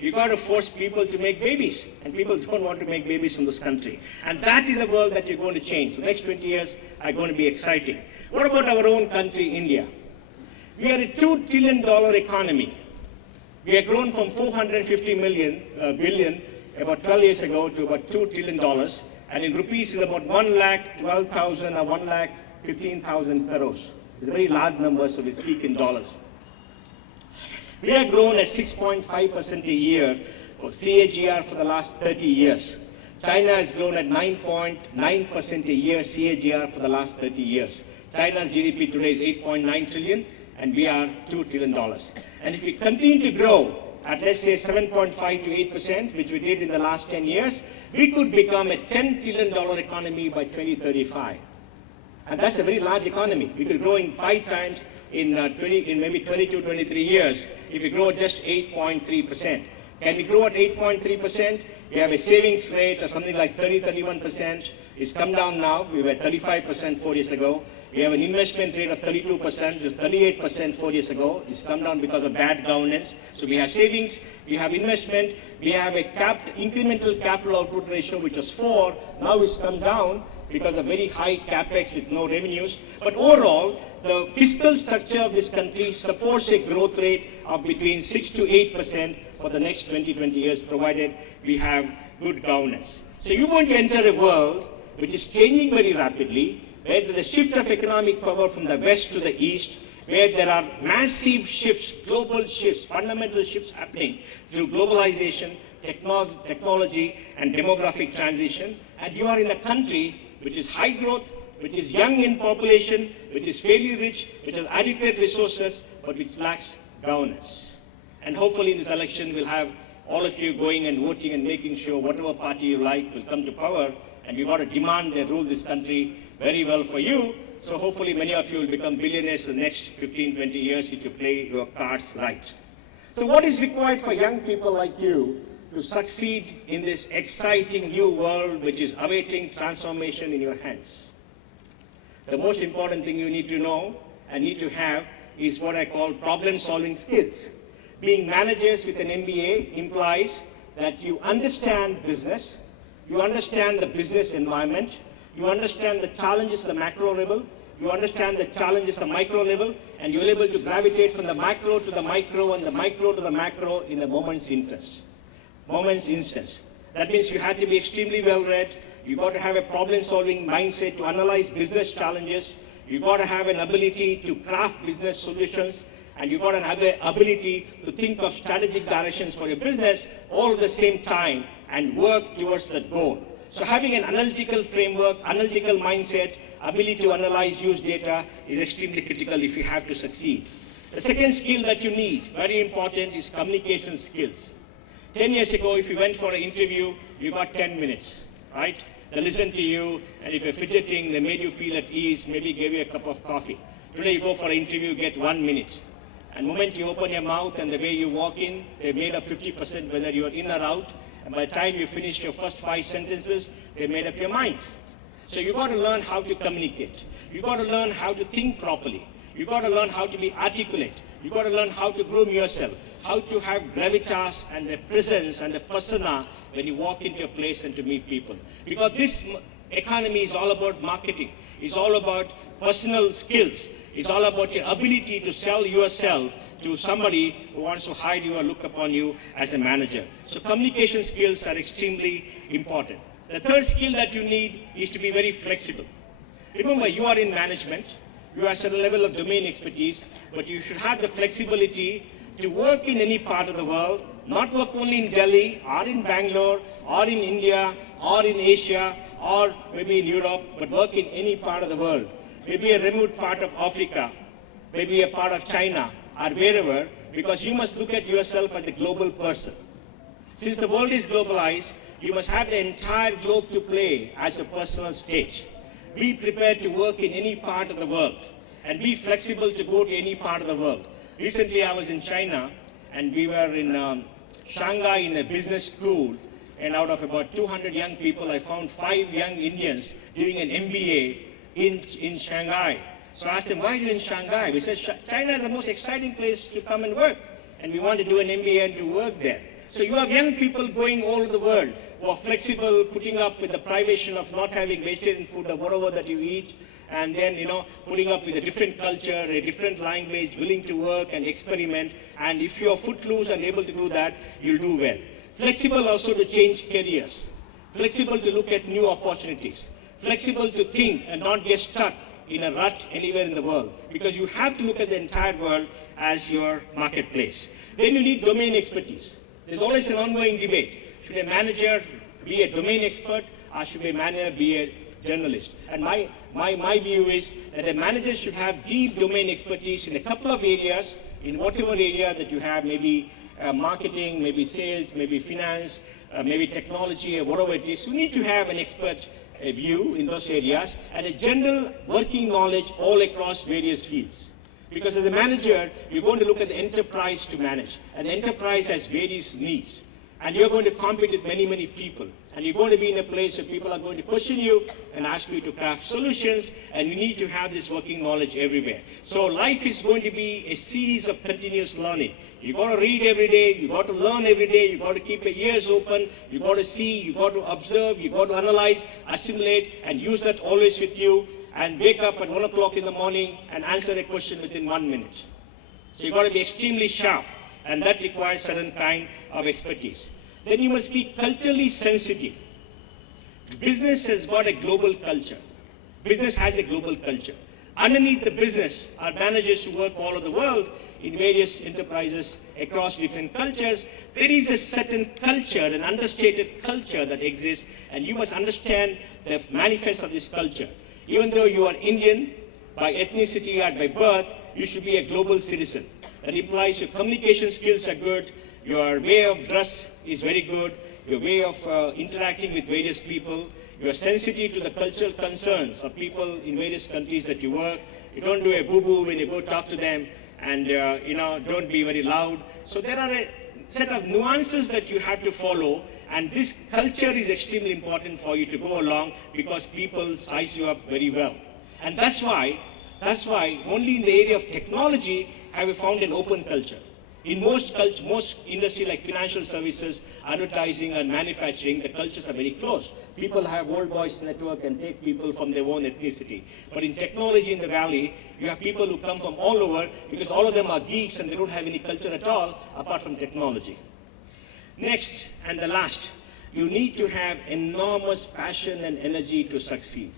you got to force people to make babies. And people don't want to make babies in this country. And that is a world that you're going to change. So the next 20 years are going to be exciting. What about our own country, India? We are a $2 trillion economy. We have grown from 450 billion about 12 years ago to about $2 trillion. And in rupees, it's about 1,12,000 or 1,15,000 crores. It's a very large number, so we speak in dollars. We have grown at 6.5% a year of CAGR for the last 30 years. China has grown at 9.9% a year CAGR for the last 30 years. China's GDP today is 8.9 trillion, and we are $2 trillion. And if we continue to grow at, let's say, 7.5 to 8%, which we did in the last 10 years, we could become a $10 trillion economy by 2035. And that's a very large economy. We could grow in 5 times in maybe 22, 23 years if we grow at just 8.3%. Can we grow at 8.3%? We have a savings rate of something like 30, 31%. It's come down now. We were 35% 4 years ago. We have an investment rate of 32%, to 38% 4 years ago. It's come down because of bad governance. So we have savings, we have investment, we have a incremental capital output ratio, which was 4. Now it's come down because of very high capex with no revenues. But overall, the fiscal structure of this country supports a growth rate of between 6 to 8% for the next 20 years, provided we have good governance. So you're going to enter a world which is changing very rapidly, where there is a shift of economic power from the west to the east, where there are massive shifts, global shifts, fundamental shifts happening through globalization, technology, and demographic transition. And you are in a country which is high growth, which is young in population, which is fairly rich, which has adequate resources, but which lacks governance. And hopefully in this election we'll have all of you going and voting and making sure whatever party you like will come to power, and we've got to demand they rule this country very well for you. So hopefully many of you will become billionaires in the next 15, 20 years if you play your cards right. So what is required for young people like you to succeed in this exciting new world which is awaiting transformation in your hands? The most important thing you need to know and need to have is what I call problem-solving skills. Being managers with an MBA implies that you understand business, you understand the business environment, you understand the challenges at the macro level, you understand the challenges at the micro level, and you're able to gravitate from the macro to the micro and the micro to the macro in a moment's interest. That means you have to be extremely well-read, you've got to have a problem-solving mindset to analyze business challenges, you've got to have an ability to craft business solutions, and you've got to have the ability to think of strategic directions for your business all at the same time and work towards that goal. So having an analytical framework, analytical mindset, ability to analyze, use data is extremely critical if you have to succeed. The second skill that you need, very important, is communication skills. 10 years ago, if you went for an interview, you got 10 minutes, right? They listened to you, and if you're fidgeting, they made you feel at ease, maybe gave you a cup of coffee. Today you go for an interview, you get 1 minute. And the moment you open your mouth and the way you walk in, they made up 50% whether you're in or out. And by the time you finish your first 5 sentences, they made up your mind. So you've got to learn how to communicate. You've got to learn how to think properly. You've got to learn how to be articulate. You've got to learn how to groom yourself, how to have gravitas and a presence and a persona when you walk into a place and to meet people. Because this economy is all about marketing. It's all about personal skills. It's all about your ability to sell yourself to somebody who wants to hire you or look upon you as a manager. So communication skills are extremely important. The third skill that you need is to be very flexible. Remember, you are in management. You are at a level of domain expertise, but you should have the flexibility to work in any part of the world, not work only in Delhi or in Bangalore or in India or in Asia or maybe in Europe, but work in any part of the world. Maybe a remote part of Africa, maybe a part of China or wherever, because you must look at yourself as a global person. Since the world is globalized, you must have the entire globe to play as a personal stage. Be prepared to work in any part of the world and be flexible to go to any part of the world. Recently I was in China and we were in Shanghai in a business school, and out of about 200 young people, I found 5 young Indians doing an MBA in Shanghai. So I asked them, why are you in Shanghai? We said, China is the most exciting place to come and work, and we want to do an MBA and to work there. So you have young people going all over the world who are flexible, putting up with the privation of not having vegetarian food or whatever that you eat, and then, putting up with a different culture, a different language, willing to work and experiment. And if you are footloose and able to do that, you'll do well. Flexible also to change careers. Flexible to look at new opportunities. Flexible to think and not get stuck in a rut anywhere in the world, because you have to look at the entire world as your marketplace. Then you need domain expertise. There's always an ongoing debate. Should a manager be a domain expert, or should a manager be a journalist? And my view is that a manager should have deep domain expertise in a couple of areas, in whatever area that you have, maybe marketing, maybe sales, maybe finance, maybe technology, or whatever it is. You need to have an expert view in those areas and a general working knowledge all across various fields. Because as a manager, you're going to look at the enterprise to manage. And the enterprise has various needs. And you're going to compete with many, many people. And you're going to be in a place where people are going to question you and ask you to craft solutions. And you need to have this working knowledge everywhere. So life is going to be a series of continuous learning. You've got to read every day. You've got to learn every day. You've got to keep your ears open. You've got to see. You've got to observe. You've got to analyze, assimilate, and use that always with you. And wake up at 1 o'clock in the morning and answer a question within 1 minute. So you've got to be extremely sharp, and that requires certain kind of expertise. Then you must be culturally sensitive. Business has got a global culture. Business has a global culture. Underneath the business are managers who work all over the world in various enterprises across different cultures. There is a certain culture, an understated culture that exists, and you must understand the manifest of this culture. Even though you are Indian by ethnicity or by birth, you should be a global citizen. That implies your communication skills are good, your way of dress is very good, your way of interacting with various people, you are sensitive to the cultural concerns of people in various countries that you work. You don't do a boo-boo when you go talk to them, and don't be very loud. So there are a set of nuances that you have to follow, and this culture is extremely important for you to go along, because people size you up very well. And that's why only in the area of technology have we found an open culture. In most industry like financial services, advertising and manufacturing, the cultures are very close. People have old boys network and take people from their own ethnicity. But in technology in the valley, you have people who come from all over, because all of them are geeks and they don't have any culture at all apart from technology. Next and the last, you need to have enormous passion and energy to succeed.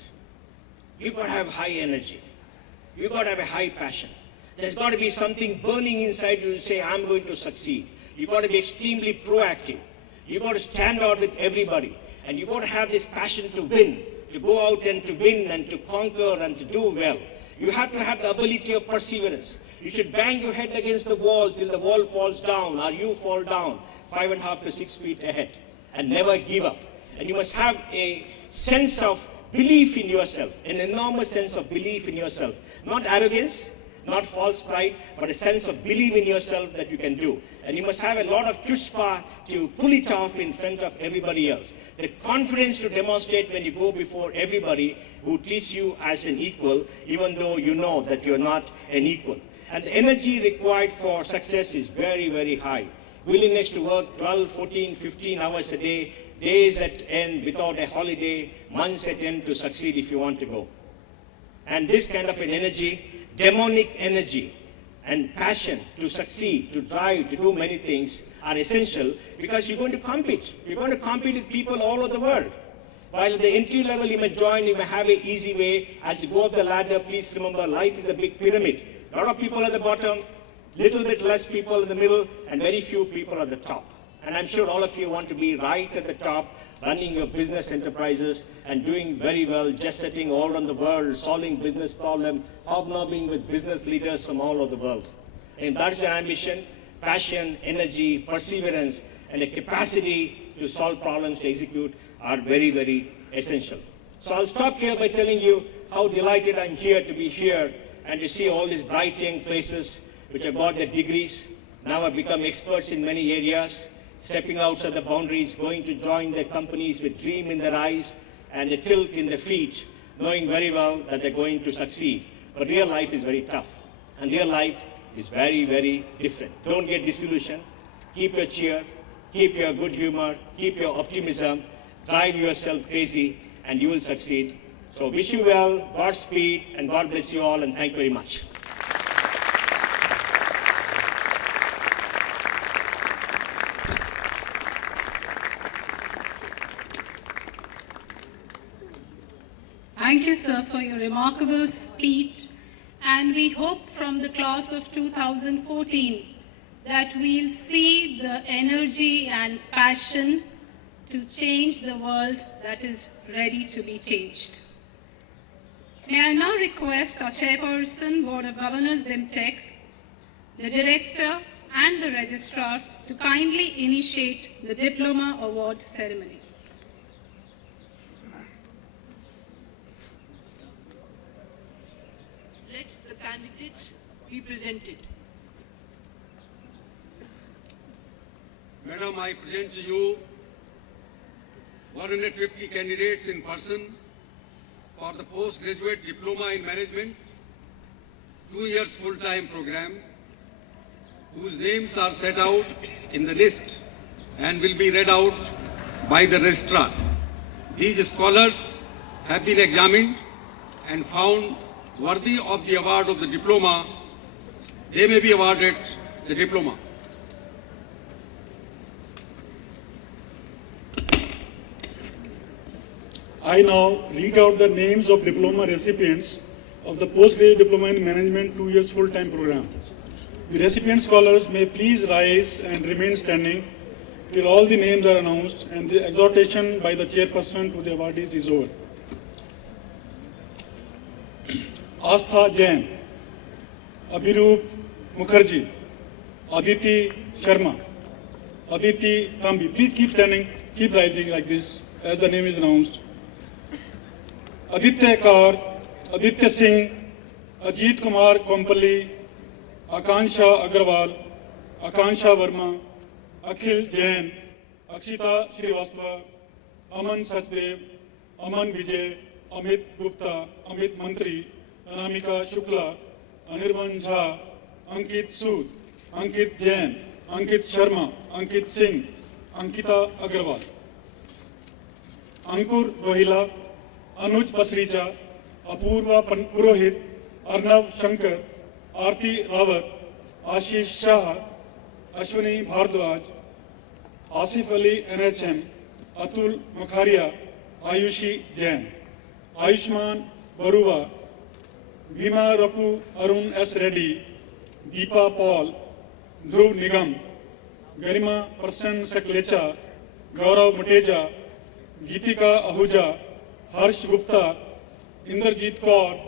You've got to have high energy. You've got to have a high passion. There's got to be something burning inside you to say, I'm going to succeed. You've got to be extremely proactive. You've got to stand out with everybody. And you've got to have this passion to win, to go out and to win and to conquer and to do well. You have to have the ability of perseverance. You should bang your head against the wall till the wall falls down, or you fall down 5.5 to 6 feet ahead, and never give up. And you must have a sense of belief in yourself, an enormous sense of belief in yourself. Not arrogance, not false pride, but a sense of belief in yourself that you can do. And you must have a lot of chutzpah to pull it off in front of everybody else. The confidence to demonstrate when you go before everybody who treats you as an equal, even though you know that you're not an equal. And the energy required for success is very, very high. Willingness to work 12, 14, 15 hours a day, days at end without a holiday, months at end to succeed if you want to go. And this kind of an energy, demonic energy and passion to succeed, to drive, to do many things are essential, because you're going to compete. You're going to compete with people all over the world. While at the entry level you may join, you may have an easy way. As you go up the ladder, please remember, life is a big pyramid. A lot of people at the bottom, little bit less people in the middle, and very few people at the top. And I'm sure all of you want to be right at the top, running your business enterprises and doing very well, jet setting all around the world, solving business problems, hobnobbing with business leaders from all over the world. And that's your ambition, passion, energy, perseverance, and a capacity to solve problems, to execute, are very, very essential. So I'll stop here by telling you how delighted I'm here to be here and to see all these bright young faces which have got their degrees, now have become experts in many areas, stepping outside the boundaries, going to join their companies with dream in their eyes and a tilt in their feet, knowing very well that they're going to succeed. But real life is very tough, and real life is very, very different. Don't get disillusioned. Keep your cheer. keep your good humor, keep your optimism, drive yourself crazy, and you will succeed. So wish you well, Godspeed, and God bless you all, and thank you very much. Thank you, sir, for your remarkable speech. And we hope from the class of 2014 that we'll see the energy and passion to change the world that is ready to be changed. May I now request our Chairperson, Board of Governors, BIMTech, the Director and the Registrar to kindly initiate the Diploma Award ceremony. Let the candidates be presented. Madam, I present to you 150 candidates in person for the postgraduate diploma in management, 2 years full-time program, whose names are set out in the list and will be read out by the registrar. These scholars have been examined and found worthy of the award of the diploma. They may be awarded the diploma. I now read out the names of diploma recipients of the postgraduate diploma in management 2 years full-time program. The recipient scholars may please rise and remain standing till all the names are announced and the exhortation by the chairperson to the awardees is over. Astha Jain, Abhiroop Mukherjee, Aditi Sharma, Aditi Tambi. Please keep standing, keep rising like this as the name is announced. Aditya Kaur, Aditya Singh, Ajit Kumar Kompally, Akansha Agarwal, Akansha Verma, Akhil Jain, Akshita Srivastava, Aman Sachdev, Aman Vijay, Amit Gupta, Amit Mantri, Anamika Shukla, Anirban Jha, Ankit Sood, Ankit Jain, Ankit Sharma, Ankit Singh, Ankita Agarwal. Ankur Rohila, Anuj Pasricha, Apurva Purohit, Arnav Shankar, Aarti Rawat, Ashish Shah, Ashwini Bhardwaj, Asif Ali NHM, Atul Makharia, Ayushi Jain, Ayushman Baruwa, Bhima Rapu Arun S. Reddy, Deepa Paul, Dhruv Nigam, Garima Prasann Saklecha, Gaurav Muteja, Geetika Ahuja, Harsh Gupta, Inderjeet Kaur,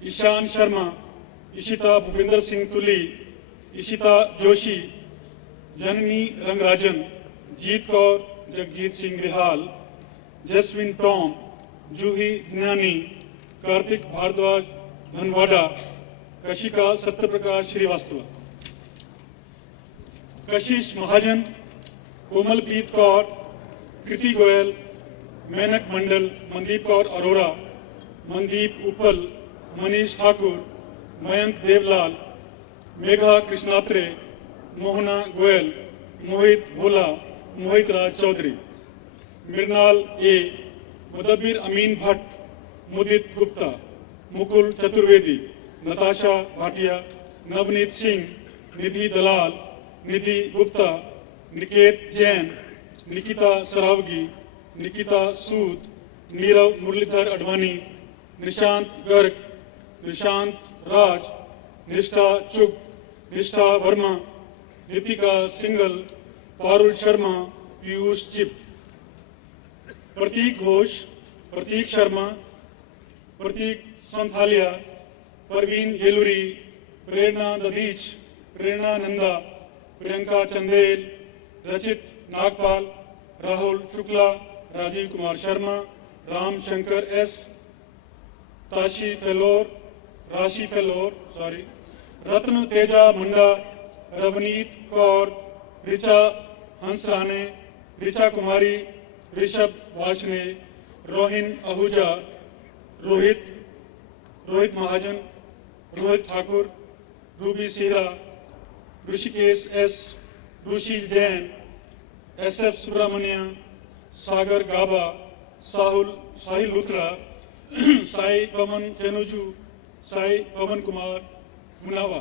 Ishan Sharma, Ishita Bhupinder Singh Tuli, Ishita Joshi, Janani Rangrajan, Jeet Kaur Jagjit Singh Rihal, Jasmine Tom, Juhi Jnani, Kartik Bhardwaj Dhanwada, Kashika Satyaprakash Srivastava. Kashish Mahajan, Komalpreet Kaur, Kriti Goyal, Menak Mandal, Mandeep Kaur Arora, Mandeep Uppal, Manish Thakur, Mayank Devlal, Megha Krishnatre, Mohana Goyal, Mohit Bhola, Mohit Raj Chaudhary. Mirnal A, Mudabbir Amin Bhatt, Mudit Gupta, Mukul Chaturvedi, Natasha Bhatia, Navneet Singh, Nidhi Dalal, Nidhi Gupta, Niket Jain, Nikita Saravgi, Nikita Sood, Nirav Murlidhar Advani, Nishant Garg, Nishant Raj, Nishtha Chugh, Nishtha Verma, Ritika Singhal, Parul Sharma, Piyush Chip. Pratik Ghosh, Pratik Sharma, Pratik Santhalia, Parveen Yeluri, Prerna Dadich, Prerna Nanda, Priyanka Chandel, Rachit Nagpal, Rahul Shukla, Rajiv Kumar Sharma, Ram Shankar S, Rashi Felor, Ratna Teja Munda, Ravneet Kaur, Richa Hansrane, Richa Kumari, Rishabh Vashne, Rohin Ahuja, Rohit Mahajan, Rohit Thakur, Ruby Sira, Rishikesh S, Rushil Jain, SF Subramanya, सागर गाबा, साहिल लुथरा, साई पवन चेनुजू, साई पवन कुमार मुनावा,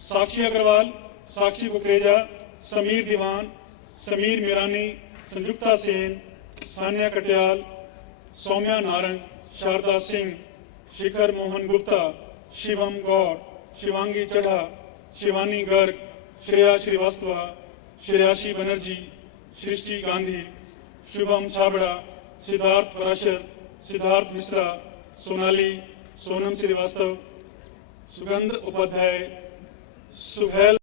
साक्षी अग्रवाल, साक्षी कुकरेजा, समीर दीवान, समीर मीरानी, संजुक्ता सेन, सान्या कटियाल, सौम्या नारंग, शारदा सिंह, शिखर मोहन गुप्ता, शिवम गौर, शिवांगी चढ़ा, शिवानी गर्ग, श्रेया श्रीवास्तवा, श्रेयाशी बनर्जी, सृष्टि गांधी, शुभम छाबड़ा, सिद्धार्थ पराशर, सिद्धार्थ मिश्रा, सोनाली, सोनम श्रीवास्तव, सुगंध उपाध्याय, सुहेल